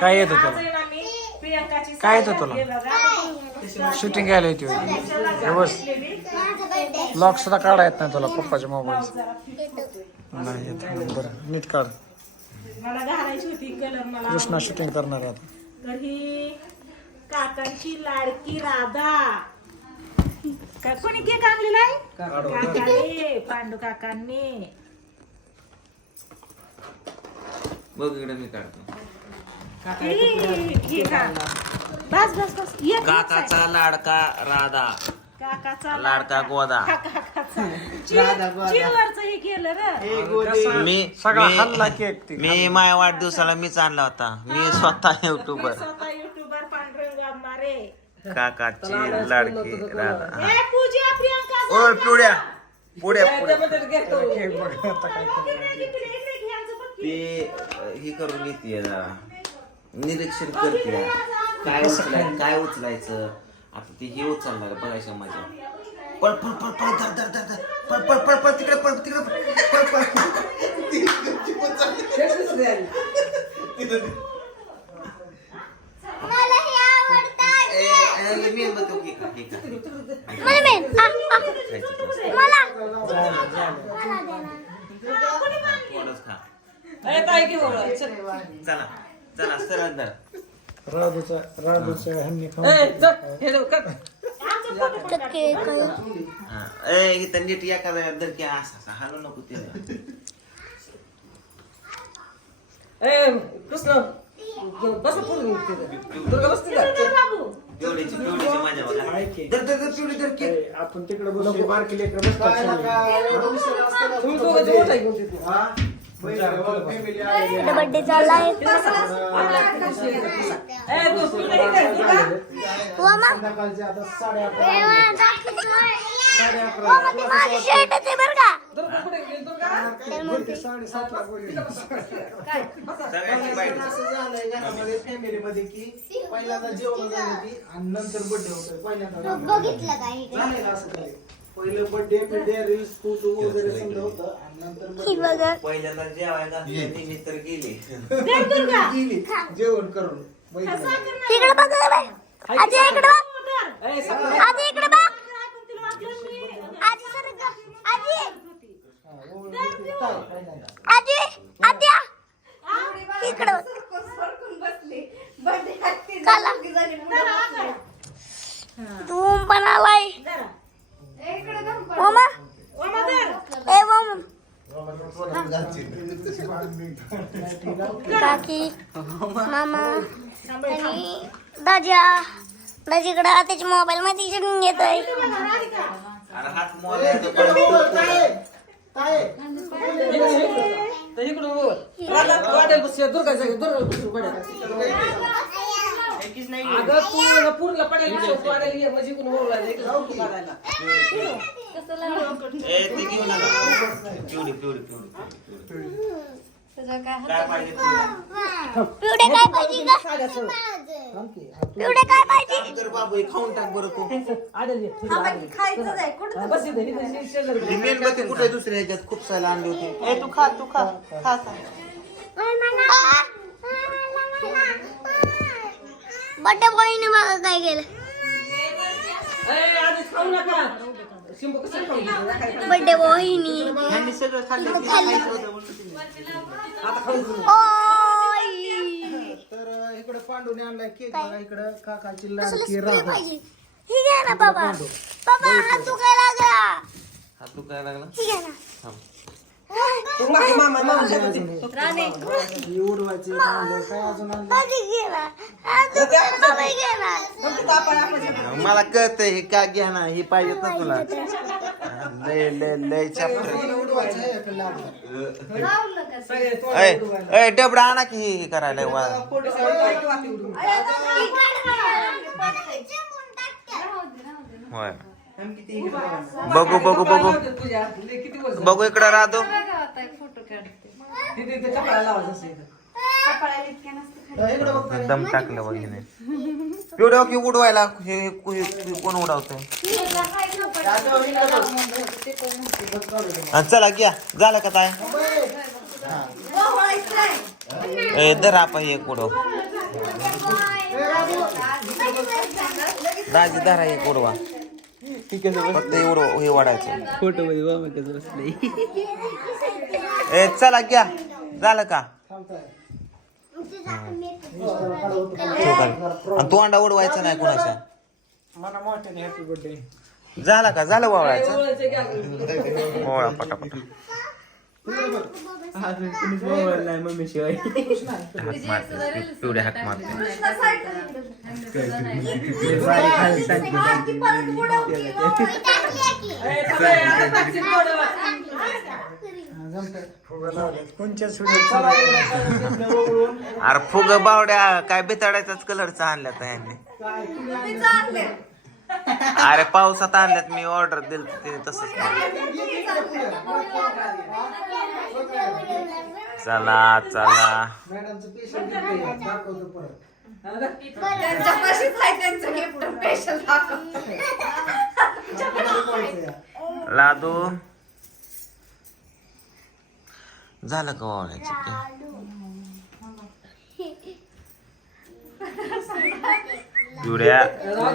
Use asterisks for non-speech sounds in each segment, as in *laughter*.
काय येतं प्रियंकाची काय येतं तुला? शूटिंग घ्यायला येते बस. ब्लॉग सुद्धा काढा येत नाही तुला पप्पाच्या मोबाईल. नाही येत. बरं नीट काढ. मला घालायची होती कलर मला कृष्णा. शूटिंग करणार आहे आता. तर काकांची लाडकी राधा. का कोणी केक आणलेला आहे? काकाने पांडू काकांनी. बघ इकडे मी काढतो. ही- का? बस बस बस. एक काकाचा. लाडका राधा. काकाचा लाडका. गोदा. काकाचा. *laughs* चिवरचं हे केलं र. मी सगळा मी- हल्ला केक ती मी माझ्या वाढदिवसाला मीच आणला होता. मी स्वतः युट्यूबर स्वतः युट्यूबर पांढरंग मारे काकाची लाडकी राधा. ए पूजा प्रियंका ओय पुढ्या पुढ्या पुढ्या केक बघ आता काय ते अ, हे करून जरा निरीक्षण करते. काय उचलाय काय उचलायचं? आता ते हे उचलणार बघायचं माझ्या. पळ पळ पळ पळ धर धर धर. धर पळ पळ पळ पळ तिकडे पळ तिकडे पळ पळ हे चला. चला सरळ धर. राधूच्या राधूच्या ह्यांनी चटके काय हा. ए इथं नीट एका धर की असा असा हलू नको ते पिवडीची पिवडीची मजा बघा. धर धर धर पिवडी धर की. आपण तिकडे बसू. बारकी लेकर बर्थडे चाललाय मामा मामा ते माझी शर्ट आहे बरं का तर बाईट असं झालंय घरामध्ये फॅमिलीमध्ये की पहिल्यांदा जेवण झालं की आणि नंतर बर्थडे होतोय. पहिल्यांदा बघितलं का हे? झालंय का असं काही पहिलं बर्थडे बिर्थडे रील्स फोटो वगैरे समजा होतं. आणि नंतर ही बघा. पहिल्यांदा जेवायला नेहमी तर गेले. गेली. जेवण करून. तिकडे बघ. आजी इकडे बघ. आजी इकडे बघ आजी सर आजी हा, ओळख होती. काय, काय नाही. आजी आद्या इकडे काला धूम पण आलाय मामा ए मामा काकी मामा आणि दाजा दाजीकडे त्याच्या मोबाईल मध्ये शूटिंग घेत आहे अरे हात ए, मोलायचं तिकडे बोल, ताई. ताई. ए ते घेऊ नका पिवडी पिवडी पिवडी काय पाहिजे तुला? पिवडे काय पाहिजे का पिवडे काय पाहिजे? तर बाबू हे खाऊन टाक बरं तू. ही मेणबत्ती कुठे दुसऱ्या ह्याच्यात? खूप सायला आणली होती. ए तू खा तू खा खा खा. बड्डे बॉयने मला काय केलं? ह्यांनी सगळं होतं तिने. ओय तर इकडे पांडूने आणलाय केक बघा इकडे काकाची कसलं लाडकी राधा ही घ्या ना बाबा बाबा हात दुखायला लागला हा तू काय लागला ही घ्या ना थांब. ही उडवायची काय अजून मला कळतंय हे काय घ्या ना ही पाहिजेत ना तुला. लय चॅप्टर डबडा आणा की हे करायला वा. होय. बघू बघू बघू. बघू इकडं राहतो. इकडे बघ ताई. दम टाकलं हिने. एवढं की उडवायला कोण उडवतंय? हा, चला घ्या. झालं का काय धर आपण एक उडव. दाजी धरा एक उडवा. फक्त एवढं हे वाढायचं. फोटो मध्ये बाबा कसं बसलंय ए चला घ्या. झालं का? ठेव खाली. आणि तो अंडा उडवायचा नाही कोणाच्या मला मोठ्याने हॅपी बर्थडे झाला का? झालं वावळायचं? ओळा पटापटा अजून कुणीच मोबाईल नाही मम्मी शिवाय हाक मारते. पिवड्या हाक मारते. अरे फुग बावड्या काय बिताडायचाच कलरचा आणल्यात यांनी अरे पावसात आणल्यात मी ऑर्डर दिल तिने तसंच चला चला. मॅडमचं पेशंट दाखवतो परत लादू. झालं का वावळ्याची पिवड्या हो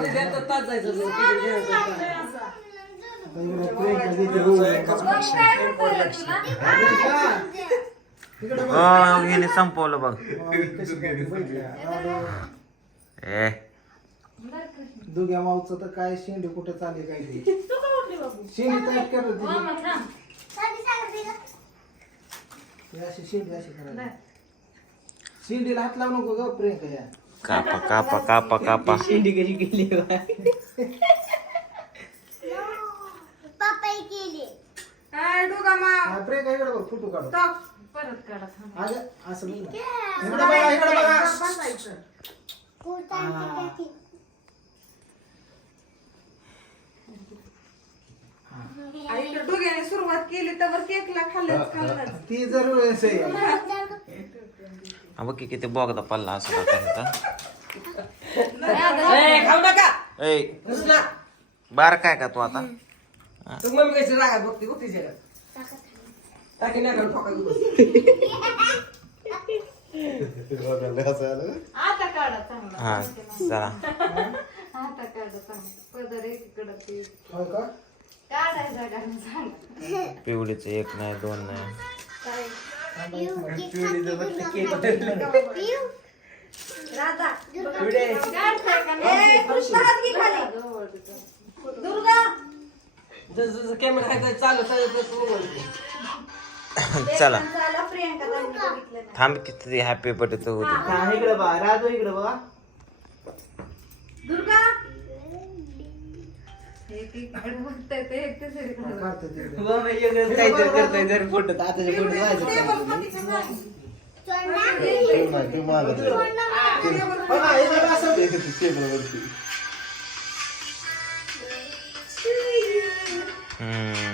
हिने संपवलं बघ. ए. दुग्या माऊचं तर काय शेंडी कुठे चालली काय ते? शेंडी तयार करत होती अशी शेंडी अशी करायची. शेंडीला हात लावू नको ग प्रियंका. या कापा कापा कापा कापा. शेंडी कशी केली पप्पाई केली. काय डोगा मा हा, प्रियंका इकडे बघ फोटो काढू. टॉप परत काढा थांबा. अगं असं नाही ना. इकडे बघा इकडे बघा. बसायचं आई इकडे डोग्याने सुरुवात केली तर केकला खाल्लंच खाल्लंच ती जरूर आहे. हा बघ की किती बोगदा पडला असं खाऊ नका. ए. बार काय का तू आता? तू मम्मी कशी रागात बघते बघ तिच्या टाकी नका ठोका आता काढा चांगला. हा चला. आता काढा चांगला. पदर एकीकडं ते होय का? काढायचा का सांगा पिवडीच एक नाही दोन नाही. राधा काढताय का नाही? कृष्णा हात घे खाली. दुर्गा. जसं कॅमेरा आहे चालू चालू तू *laughs* चला. नाही. थांब किती हॅपी बर्थडे होते. इकडे बघा राजू इकडे बघा दुर्गा? काहीतरी करताय जर फोटो आताचे फोटो हे हम्म.